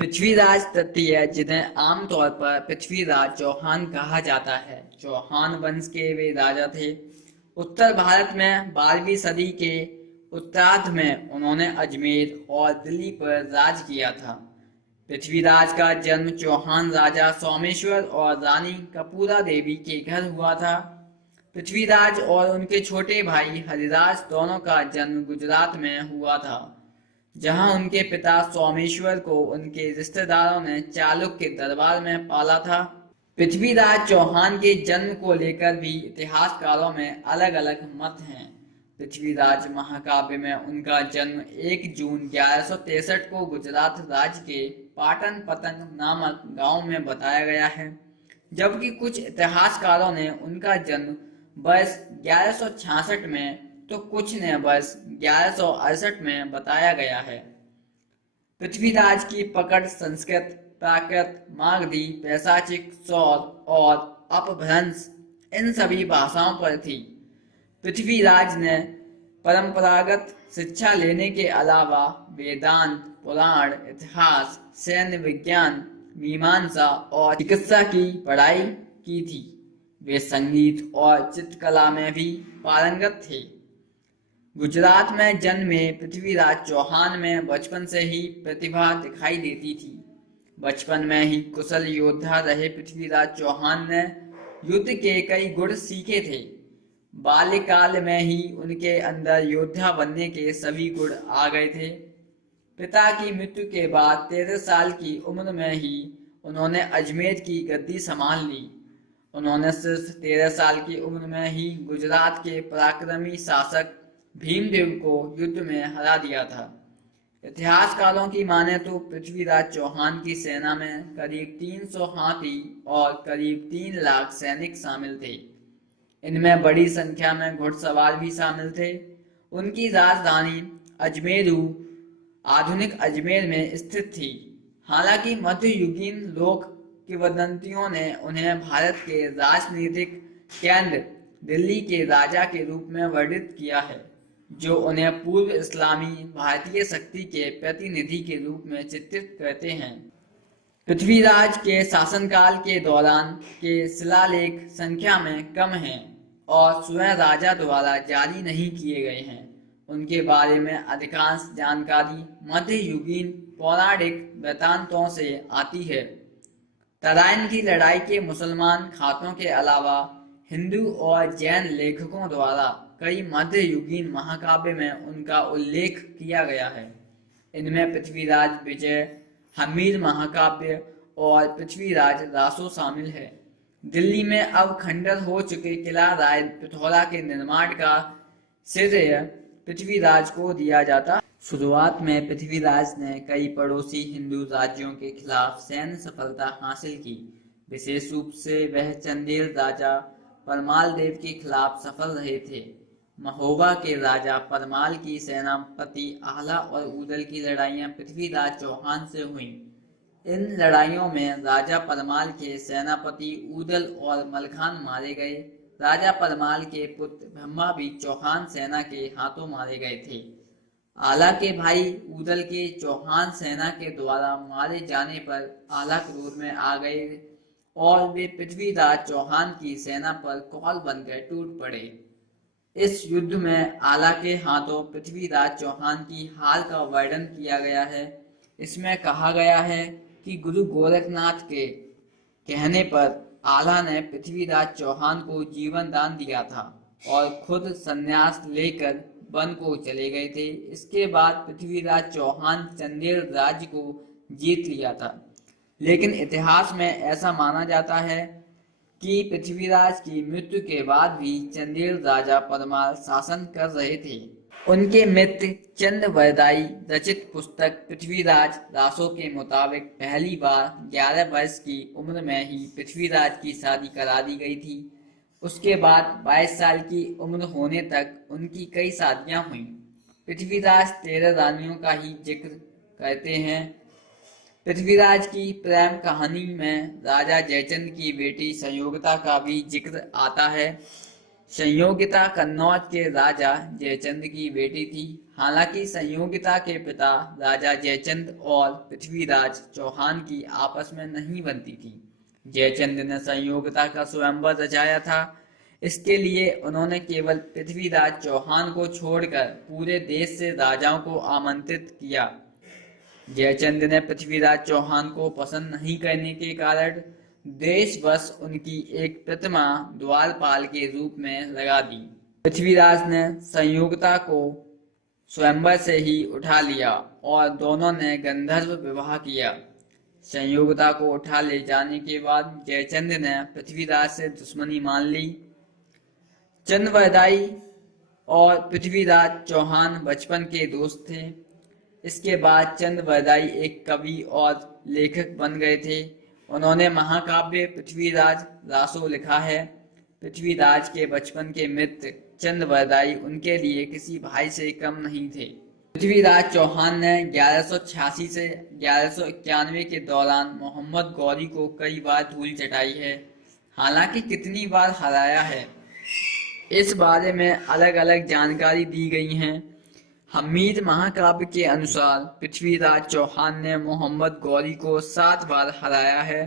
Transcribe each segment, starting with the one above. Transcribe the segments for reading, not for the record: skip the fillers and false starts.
पृथ्वीराज तृतीय, जिन्हें आमतौर पर पृथ्वीराज चौहान कहा जाता है, चौहान वंश के वे राजा थे। उत्तर भारत में 12वीं सदी के उत्तरार्ध में उन्होंने अजमेर और दिल्ली पर राज किया था। पृथ्वीराज का जन्म चौहान राजा सोमेश्वर और रानी कपूरा देवी के घर हुआ था। पृथ्वीराज और उनके छोटे भाई हरिराज दोनों का जन्म गुजरात में हुआ था, जहां उनके पिता सोमेश्वर को उनके रिश्तेदारों ने चालुक्य के दरबार में पाला था। पृथ्वीराज चौहान के जन्म को लेकर भी इतिहासकारों में अलग अलग मत हैं। पृथ्वीराज महाकाव्य में उनका जन्म 1 जून 1163 को गुजरात राज्य के पाटन पतंग नामक गांव में बताया गया है, जबकि कुछ इतिहासकारों ने उनका जन्म वर्ष 1166 में तो कुछ ने वर्ष 1168 में बताया गया है। पृथ्वीराज की पकड़ संस्कृत, प्राकृत, मागधी, पैशाचिक, सौर और अपभ्रंश इन सभी भाषाओं पर थी। पृथ्वीराज ने परंपरागत शिक्षा लेने के अलावा वेदांत, पुराण, इतिहास, सैन्य विज्ञान, मीमांसा और चिकित्सा की पढ़ाई की थी। वे संगीत और चित्रकला में भी पारंगत थे। गुजरात में जन्मे पृथ्वीराज चौहान में बचपन से ही प्रतिभा दिखाई देती थी। बचपन में ही कुशल योद्धा रहे पृथ्वीराज चौहान ने युद्ध के कई गुण सीखे थे। बाल्यकाल में ही उनके अंदर योद्धा बनने के सभी गुण आ गए थे। पिता की मृत्यु के बाद 13 साल की उम्र में ही उन्होंने अजमेर की गद्दी संभाल ली। उन्होंने सिर्फ 13 साल की उम्र में ही गुजरात के पराक्रमी शासक भीमदेव को युद्ध में हरा दिया था। इतिहासकारों की माने तो पृथ्वीराज चौहान की सेना में करीब 300 हाथी और करीब 3 लाख सैनिक शामिल थे। इनमें बड़ी संख्या में घुड़सवार भी शामिल थे। उनकी राजधानी अजमेरू आधुनिक अजमेर में स्थित थी। हालांकि मध्ययुगीन लोक किंवदंतियों ने उन्हें भारत के राजनीतिक केंद्र दिल्ली के राजा के रूप में वर्णित किया है, जो उन्हें पूर्व इस्लामी भारतीय शक्ति के प्रतिनिधि के रूप में चित्रित करते हैं। पृथ्वीराज के शासनकाल के दौरान के शिलालेख संख्या में कम हैं और स्वयं राजा द्वारा जारी नहीं किए गए हैं। उनके बारे में अधिकांश जानकारी मध्ययुगीन पौराणिक वृत्तांतों से आती है। तराइन की लड़ाई के मुसलमान खातों के अलावा हिंदू और जैन लेखकों द्वारा कई मध्ययुगीन महाकाव्य में उनका उल्लेख किया गया है। इनमें पृथ्वीराज विजय, हमीर महाकाव्य और पृथ्वीराज रासो शामिल है। दिल्ली में अब खंडर हो चुके किला राय पिथौरा के निर्माण का श्रेय पृथ्वीराज को दिया जाता। शुरुआत में पृथ्वीराज ने कई पड़ोसी हिंदू राज्यों के खिलाफ सैन्य सफलता हासिल की। विशेष रूप से वह चंदेल राजा परमाल देव के खिलाफ सफल रहे थे। महोबा के राजा परमाल की सेनापति आला और ऊदल की लड़ाइयां पृथ्वीराज चौहान से हुईं। इन लड़ाइयों में राजा परमाल के सेनापति ऊदल और मलखान मारे गए। राजा परमाल के पुत्र ब्रह्मा भी चौहान सेना के हाथों मारे गए थे। आला के भाई ऊदल के चौहान सेना के द्वारा मारे जाने पर आला क्रोध में आ गए और वे पृथ्वीराज चौहान की सेना पर कौल बनकर टूट पड़े। इस युद्ध में आला के हाथों पृथ्वीराज चौहान की हार का वर्णन किया गया है। इसमें कहा गया है कि गुरु गोरखनाथ के कहने पर आला ने पृथ्वीराज चौहान को जीवन दान दिया था और खुद संन्यास लेकर वन को चले गए थे। इसके बाद पृथ्वीराज चौहान चंदेल राज्य को जीत लिया था, लेकिन इतिहास में ऐसा माना जाता है कि पृथ्वीराज की मृत्यु के बाद भी चंदेल राजा परमाल शासन कर रहे थे। उनके मित्र चंद्रवरदाई रचित पुस्तक पृथ्वीराज रासो के मुताबिक पहली बार 11 वर्ष की उम्र में ही पृथ्वीराज की शादी करा दी गई थी। उसके बाद 22 साल की उम्र होने तक उनकी कई शादियां हुईं। पृथ्वीराज 13 रानियों का ही जिक्र करते हैं। पृथ्वीराज की प्रेम कहानी में राजा जयचंद की बेटी संयोगता का भी जिक्र आता है। संयोगिता कन्नौज के राजा जयचंद की बेटी थी। हालांकि संयोगिता के पिता राजा जयचंद और पृथ्वीराज चौहान की आपस में नहीं बनती थी। जयचंद ने संयोगिता का स्वयंवर रचाया था। इसके लिए उन्होंने केवल पृथ्वीराज चौहान को छोड़कर पूरे देश से राजाओं को आमंत्रित किया। जयचंद ने पृथ्वीराज चौहान को पसंद नहीं करने के कारण देशवश उनकी एक प्रतिमा द्वारपाल के रूप में लगा दी। पृथ्वीराज ने संयोगिता को स्वयंवर से ही उठा लिया और दोनों ने गंधर्व विवाह किया। संयोगिता को उठा ले जाने के बाद जयचंद ने पृथ्वीराज से दुश्मनी मान ली। चंद्रवरदाई और पृथ्वीराज चौहान बचपन के दोस्त थे। इसके बाद चंद्रवरदाई एक कवि और लेखक बन गए थे। उन्होंने महाकाव्य पृथ्वीराज रासो लिखा है। पृथ्वीराज के बचपन के मित्र चंद्रवरदाई उनके लिए किसी भाई से कम नहीं थे। पृथ्वीराज चौहान ने 1186 से 1191 के दौरान मोहम्मद गौरी को कई बार धूल चटाई है। हालांकि कितनी बार हराया है, इस बारे में अलग अलग जानकारी दी गई हैं। हमीद महाकाव्य के अनुसार पृथ्वीराज चौहान ने मोहम्मद गौरी को 7 बार हराया है।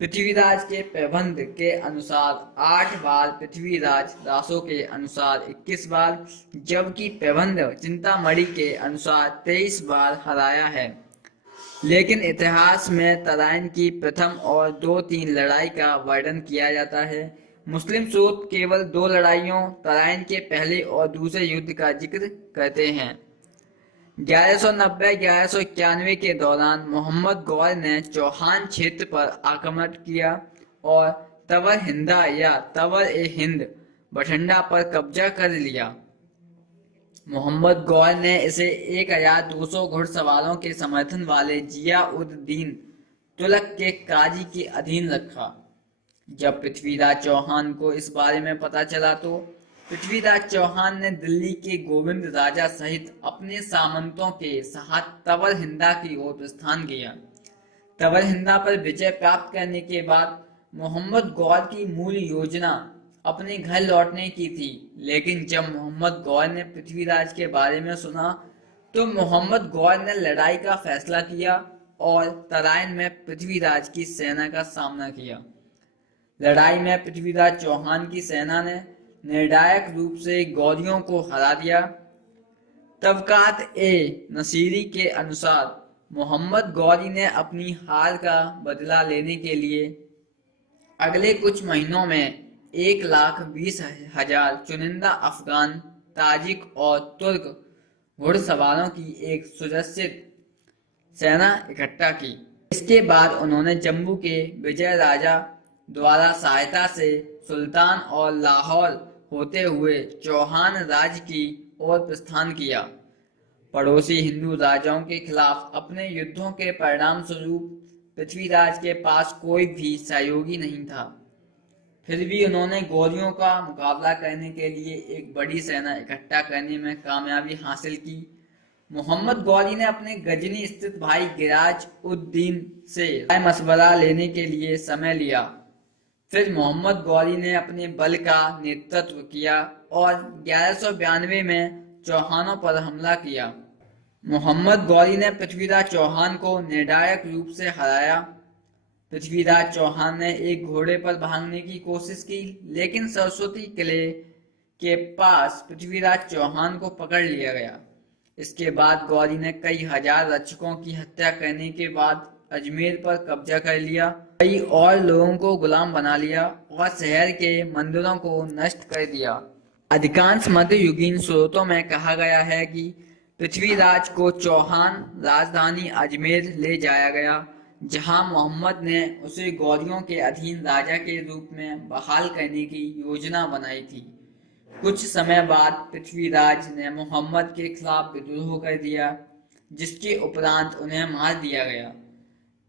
पृथ्वीराज के प्रबंध के अनुसार 8 बार, पृथ्वीराज रासो के अनुसार 21 बार, जबकि प्रबंध चिंतामणि के अनुसार 23 बार हराया है। लेकिन इतिहास में तराइन की प्रथम और 2-3 लड़ाई का वर्णन किया जाता है। मुस्लिम स्रोत केवल 2 लड़ाइयों, तराइन के पहले और दूसरे युद्ध का जिक्र करते हैं। 1190-1191 के दौरान मोहम्मद गौर ने चौहान क्षेत्र पर आक्रमण किया और तवर हिंदा या तवर-ए-हिंद बठंडा पर कब्जा कर लिया। मोहम्मद गौर ने इसे 1200 घुड़सवारों के समर्थन वाले जिया-उद-दीन तुगलक के काजी के अधीन रखा। जब पृथ्वीराज चौहान को इस बारे में पता चला तो पृथ्वीराज चौहान ने दिल्ली के गोविंद राजा सहित अपने सामंतों के साथ तवर हिंदा की ओर प्रस्थान किया। तवर हिंदा पर विजय प्राप्त करने के बाद मोहम्मद गौर की मूल योजना अपने घर लौटने की थी। लेकिन जब मोहम्मद गौर ने पृथ्वीराज के बारे में सुना तो मोहम्मद गौर ने लड़ाई का फैसला किया और तराइन में पृथ्वीराज की सेना का सामना किया। लड़ाई में पृथ्वीराज चौहान की सेना ने निर्णायक रूप से गौरियों को हरा दिया। तबकात-ए-नसीरी के अनुसार मोहम्मद गौरी ने अपनी हार का बदला लेने के लिए अगले कुछ महीनों में 1,20,000 चुनिंदा अफगान, ताजिक और तुर्क घुड़सवारों की एक सुरक्षित सेना इकट्ठा की। इसके बाद उन्होंने जम्मू के विजय राजा द्वारा सहायता से सुल्तान और लाहौर होते हुए चौहान राज्य की ओर प्रस्थान किया। पड़ोसी हिंदू राजाओं के खिलाफ अपने युद्धों के परिणाम स्वरूप पृथ्वीराज के पास कोई भी सहयोगी नहीं था। फिर भी उन्होंने गौरियों का मुकाबला करने के लिए एक बड़ी सेना इकट्ठा करने में कामयाबी हासिल की। मोहम्मद गौरी ने अपने गजनी स्थित भाई गिराज उद-दीन से राय मशवरा लेने के लिए समय लिया। फिर मोहम्मद गौरी ने अपने बल का नेतृत्व किया और 1192 में चौहानों पर हमला किया। मोहम्मद गौरी ने पृथ्वीराज चौहान को निर्णायक रूप से हराया। पृथ्वीराज चौहान ने एक घोड़े पर भागने की कोशिश की, लेकिन सरस्वती किले के पास पृथ्वीराज चौहान को पकड़ लिया गया। इसके बाद गौरी ने कई हजार रक्षकों की हत्या करने के बाद अजमेर पर कब्जा कर लिया, कई और लोगों को गुलाम बना लिया और शहर के मंदिरों को नष्ट कर दिया। अधिकांश मध्ययुगीन स्रोतों में कहा गया है कि पृथ्वीराज को चौहान राजधानी अजमेर ले जाया गया, जहां मोहम्मद ने उसे गौरियों के अधीन राजा के रूप में बहाल करने की योजना बनाई थी। कुछ समय बाद पृथ्वीराज ने मोहम्मद के खिलाफ विद्रोह कर दिया, जिसके उपरांत उन्हें मार दिया गया।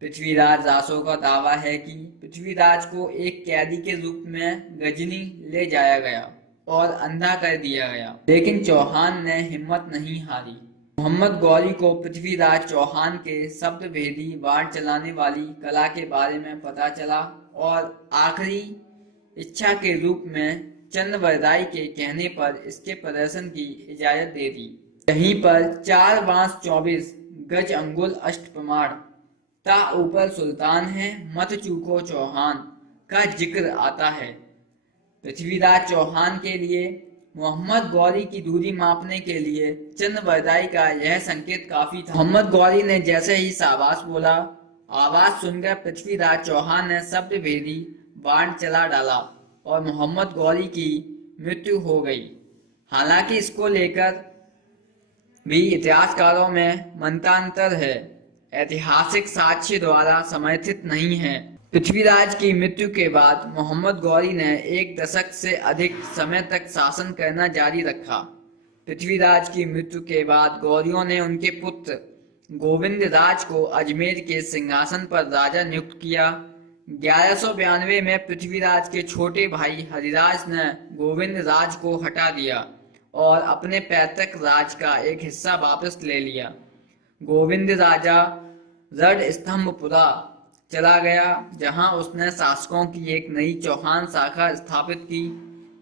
पृथ्वीराज रासो का दावा है कि पृथ्वीराज को एक कैदी के रूप में गजनी ले जाया गया और अंधा कर दिया गया, लेकिन चौहान ने हिम्मत नहीं हारी। मोहम्मद गौरी को पृथ्वीराज चौहान के शब्द भेदी वार चलाने वाली कला के बारे में पता चला और आखिरी इच्छा के रूप में चंद्रवरदाई के कहने पर इसके प्रदर्शन की इजाजत दे दी। यहीं पर 4 बांस 24 गज अंगुल अष्ट प्रमाण ता ऊपर सुल्तान है मत चूको चौहान का जिक्र आता है। पृथ्वीराज चौहान के लिए मोहम्मद गौरी की दूरी मापने के लिए चंद्रवरदाई का यह संकेत काफी था। मोहम्मद गौरी ने जैसे ही शाबाश बोला, आवाज सुनकर पृथ्वीराज चौहान ने शब्द भेदी बाण चला डाला और मोहम्मद गौरी की मृत्यु हो गई। हालांकि इसको लेकर भी इतिहासकारों में मंतांतर है, ऐतिहासिक साक्ष्य द्वारा समर्थित नहीं है। पृथ्वीराज की मृत्यु के बाद मोहम्मद गौरी ने 1 दशक से अधिक समय तक शासन करना जारी रखा। पृथ्वीराज की मृत्यु के बाद गौरियों ने उनके पुत्र गोविंद राज को अजमेर के सिंहासन पर राजा नियुक्त किया। 1192 में पृथ्वीराज के छोटे भाई हरिराज ने गोविंद राज को हटा दिया और अपने पैतृक राज का एक हिस्सा वापस ले लिया। गोविंद राजा रणस्तंभपुरा चला गया, जहां उसने शासकों की एक नई चौहान शाखा स्थापित की।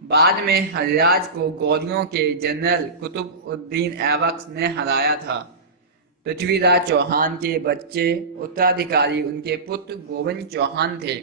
बाद में हरिराज को गौरियों के जनरल कुतुब-उद-दीन ऐबक ने हराया था। पृथ्वीराज चौहान के बच्चे उत्तराधिकारी उनके पुत्र गोविंद चौहान थे।